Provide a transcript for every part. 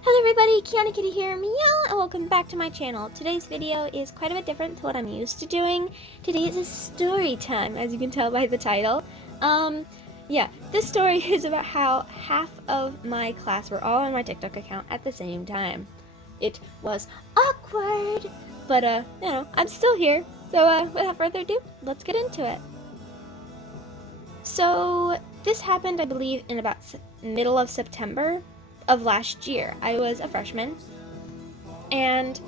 Hello everybody, Kiana Kitty here, meow, and welcome back to my channel. Today's video is quite a bit different to what I'm used to doing. Today is a story time, as you can tell by the title. This story is about how half of my class were all on my TikTok account at the same time. It was awkward, but I'm still here. So without further ado, let's get into it. So this happened, I believe, in about middle of September of last year. I was a freshman, and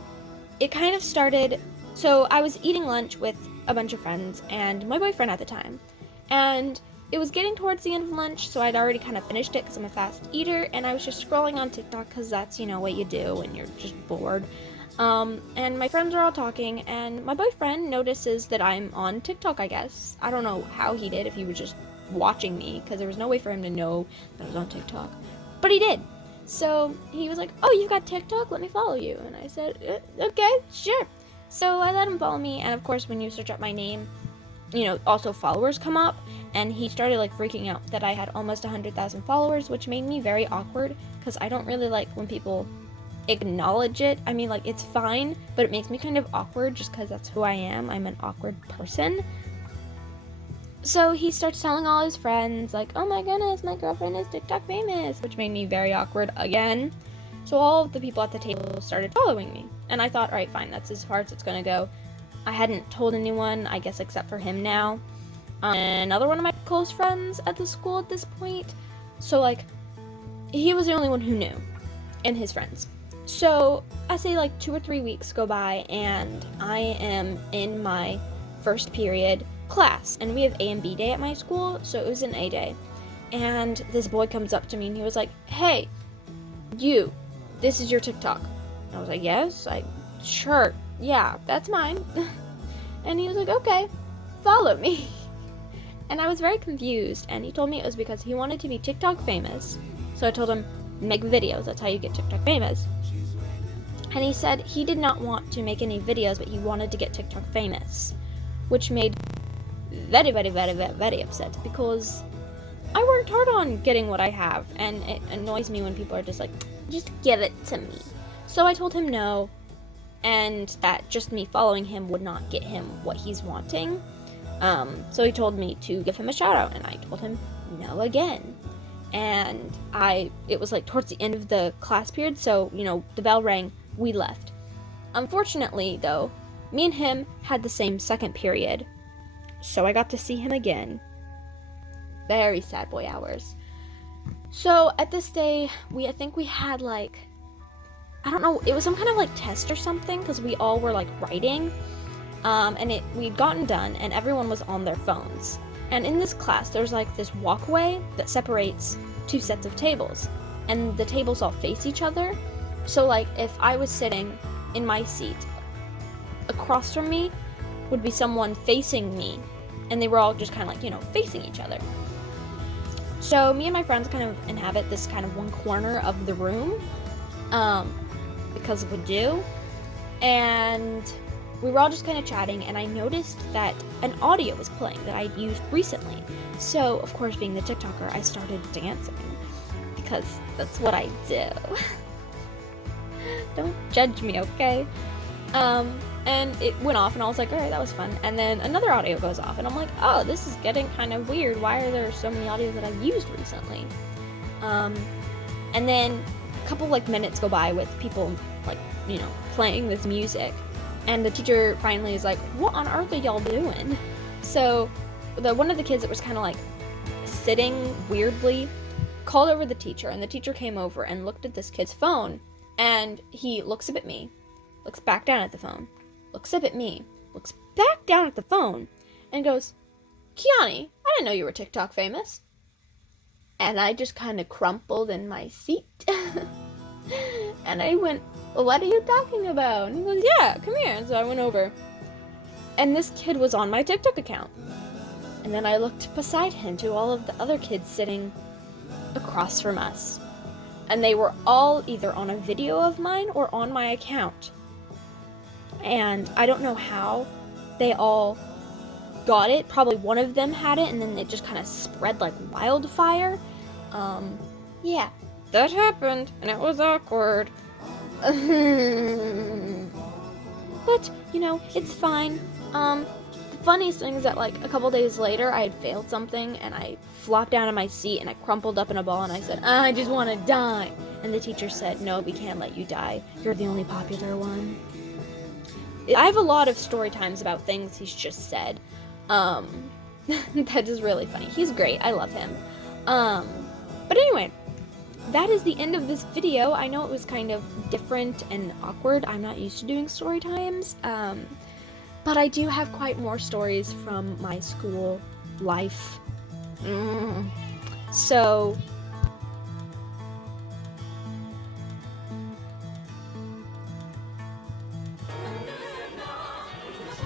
it kind of started, so I was eating lunch with a bunch of friends and my boyfriend at the time, and it was getting towards the end of lunch, so I'd already kind of finished it because I'm a fast eater, and I was just scrolling on TikTok because that's, what you do when you're just bored. And my friends are all talking, and my boyfriend notices that I'm on TikTok, I guess. I don't know how he did, if he was just watching me, because there was no way for him to know that I was on TikTok. But he did. So he was like, "Oh, you've got TikTok? Let me follow you." And I said, "Okay, sure." So I let him follow me, and of course, when you search up my name, also followers come up, and he started like freaking out that I had almost 100,000 followers, which made me very awkward, because I don't really like when people acknowledge it. I mean, like, it's fine, but it makes me kind of awkward just because that's who I am. I'm an awkward person. So he starts telling all his friends, like, "Oh my goodness, my girlfriend is TikTok famous," which made me very awkward again. So all of the people at the table started following me, and I thought, alright, fine, that's as far as it's gonna go. I hadn't told anyone, I guess, except for him now. Another one of my close friends at the school at this point. So, like, he was the only one who knew, and his friends. So I say like 2 or 3 weeks go by, and I am in my first period class, and we have A and B day at my school, so it was an A day. And this boy comes up to me and he was like, "Hey, you, this is your TikTok." And I was like, "Yes, sure, yeah, that's mine." And he was like, "Okay, follow me." And I was very confused, and he told me it was because he wanted to be TikTok famous. So I told him, make videos, that's how you get TikTok famous. And he said he did not want to make any videos, but he wanted to get TikTok famous, which made very, very, very, very, very upset, because I worked hard on getting what I have, and it annoys me when people are just like, "Just give it to me." So I told him no, and that just me following him would not get him what he's wanting. So he told me to give him a shout out, and I told him no again. And it was like towards the end of the class period, so, the bell rang, we left. Unfortunately, though, me and him had the same second period, so I got to see him again. Very sad boy hours. So at this day, I think we had like, I don't know, it was some kind of like test or something, because we all were like writing, and we'd gotten done, and everyone was on their phones. And in this class, there's like this walkway that separates 2 sets of tables, and the tables all face each other. So like, if I was sitting in my seat, across from me would be someone facing me, and they were all just kind of like, facing each other. So me and my friends kind of inhabit this kind of one corner of the room, because we do, and we were all just kind of chatting, and I noticed that an audio was playing that I'd used recently. So, of course, being the TikToker, I started dancing, because that's what I do. Don't judge me, okay? And it went off, and I was like, alright, that was fun. And then another audio goes off, and I'm like, oh, this is getting kind of weird. Why are there so many audios that I've used recently? And then a couple minutes go by with people playing this music, and the teacher finally is like, "What on earth are y'all doing?" So one of the kids that was kind of like sitting weirdly called over the teacher, and the teacher came over and looked at this kid's phone, and he looks up at me, looks back down at the phone, looks up at me, looks back down at the phone, and goes, "Kiani, I didn't know you were TikTok famous." And I just kind of crumpled in my seat. And I went, "What are you talking about?" And he goes, "Yeah, come here." And so I went over, and this kid was on my TikTok account. And then I looked beside him to all of the other kids sitting across from us, and they were all either on a video of mine or on my account. And I don't know how they all got it. Probably one of them had it, and then it just kind of spread like wildfire. Yeah. that happened, and it was awkward. But, you know, it's fine. The funniest thing is that, like, a couple days later, I had failed something, and I flopped down on my seat, and I crumpled up in a ball, and I said, I just want to die. And the teacher said, no, we can't let you die. You're the only popular one. I have a lot of story times about things he's just said. That is really funny. He's great. I love him. But anyway, that is the end of this video. I know it was kind of different and awkward. I'm not used to doing story times. But I do have quite more stories from my school life.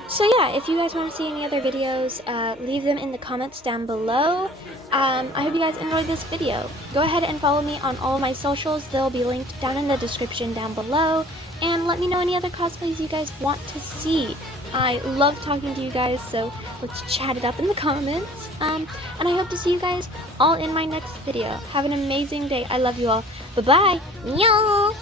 So yeah, if you guys want to see any other videos, leave them in the comments down below. I hope you guys enjoyed this video. Go ahead and follow me on all my socials. They'll be linked down in the description down below. And let me know any other cosplays you guys want to see. I love talking to you guys, so let's chat it up in the comments. And I hope to see you guys all in my next video. Have an amazing day. I love you all. Bye-bye. Meow.